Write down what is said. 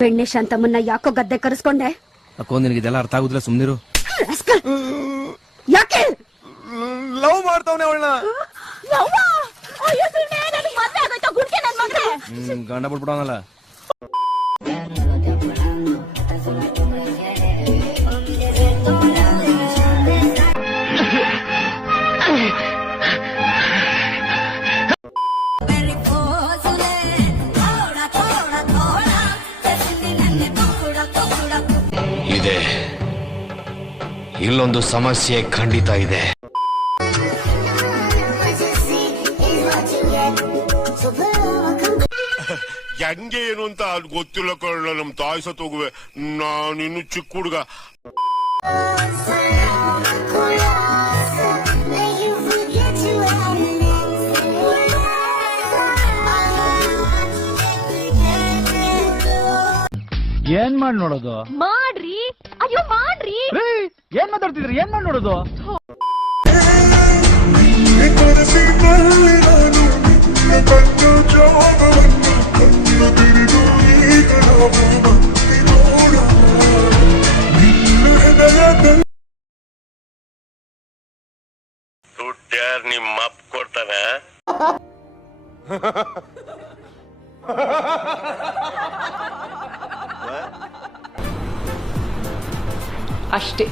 ಬೆಣ್ಣೆ ಶಾಂತಮ್ಮನ್ನ ಯಾಕೋ ಗದ್ದೆ ಕರೆಸ್ಕೊಂಡೆ? ಅಕ್ಕೋ ನಿನಗೆ ಇದೆಲ್ಲ ಅರ್ಥ ಆಗುದಿಲ್ಲ, ಸುಮ್ನಿರು. ಯಾಕೆ ಲವ್ ಮಾಡ್ತಾವನೆ ಅವಳನ್ನ? ಗಂಡ ಬಿಟ್ಬಿಡವನಲ್ಲ. ಇದೆ, ಇಲ್ಲೊಂದು ಸಮಸ್ಯೆ ಖಂಡಿತ ಇದೆ. ಹೆಂಗೆ ಏನು ಅಂತ ಗೊತ್ತಿಲ್ಲ ಕಳ್ಳ. ನಮ್ ತಾಯಿ ಸತ್ ಹೋಗುವೆ, ನಾನಿನ್ನು ಚಿಕ್ಕ ಹುಡುಗ. ಏನ್ ಮಾಡಿ ನೋಡೋದು? ಮಾಡ್ರಿ, ಅಯ್ಯೋ ಮಾಡ್ರಿ. ಏನ್ ಮಾತಾಡ್ತಿದ್ರಿ? ಏನ್ ಮಾಡಿ ನೋಡೋದು? ದುಡ್ಡ್ಯಾರ್ ನಿಮ್ಮ ಅಪ್ಪ ಕೊಡ್ತಾನೆ. ಅಷ್ಟೇ.